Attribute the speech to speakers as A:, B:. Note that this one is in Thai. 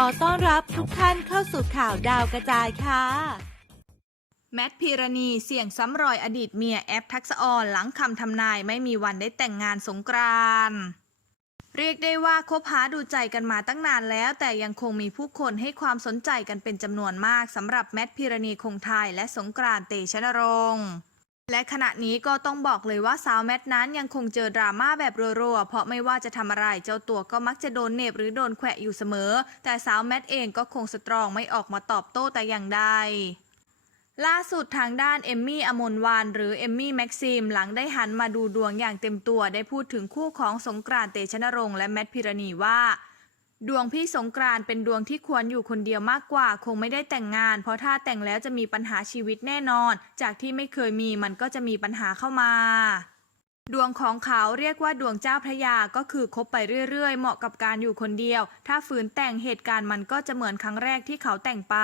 A: ขอต้อนรับทุกท่านเข้าสู่ข่าวดาวกระจายค่ะ
B: แมทพีรณีเสี่ยงซ้ำรอยอดีตเมียแอปทักษออนหลังคำทำนายไม่มีวันได้แต่งงานสงกรานต์เรียกได้ว่าคบหาดูใจกันมาตั้งนานแล้ว แต่ยังคงมีผู้คนให้ความสนใจกันเป็นจำนวนมากสำหรับแมทพีรณีคงไทยและสงกรานเตชะนรงค์ และขณะนี้ก็ต้องบอกเลยว่าสาวแมทนั้นยังคงเจอดราม่าแบบรัวๆ เพราะไม่ว่าจะทำอะไรเจ้าตัวก็มักจะโดนเน็บหรือโดนแขวะอยู่เสมอ แต่สาวแมทเองก็คงสตรองไม่ออกมาตอบโต้แต่อย่างใดล่าสุดทางด้านเอมมี่อมนวานหรือเอมมี่แม็กซิมหลังได้หันมาดูดวงอย่างเต็มตัวได้พูดถึงคู่ของสงกรานต์เตชนรงค์และแมทพิรณีว่า ดวงพี่สงกรานต์เป็นดวงที่ควรอยู่คนเดียวมากกว่า คงไม่ได้แต่งงาน เพราะถ้าแต่งแล้วจะมีปัญหาชีวิตแน่นอน จากที่ไม่เคยมีมันก็จะมีปัญหาเข้ามา ดวงของเขาเรียกว่าดวงเจ้าพระยาก็คือคบไปเรื่อยๆ เหมาะกับการอยู่คนเดียว ถ้าฝืนแต่งเหตุการณ์มันก็จะเหมือนครั้งแรกที่เขาแต่งไป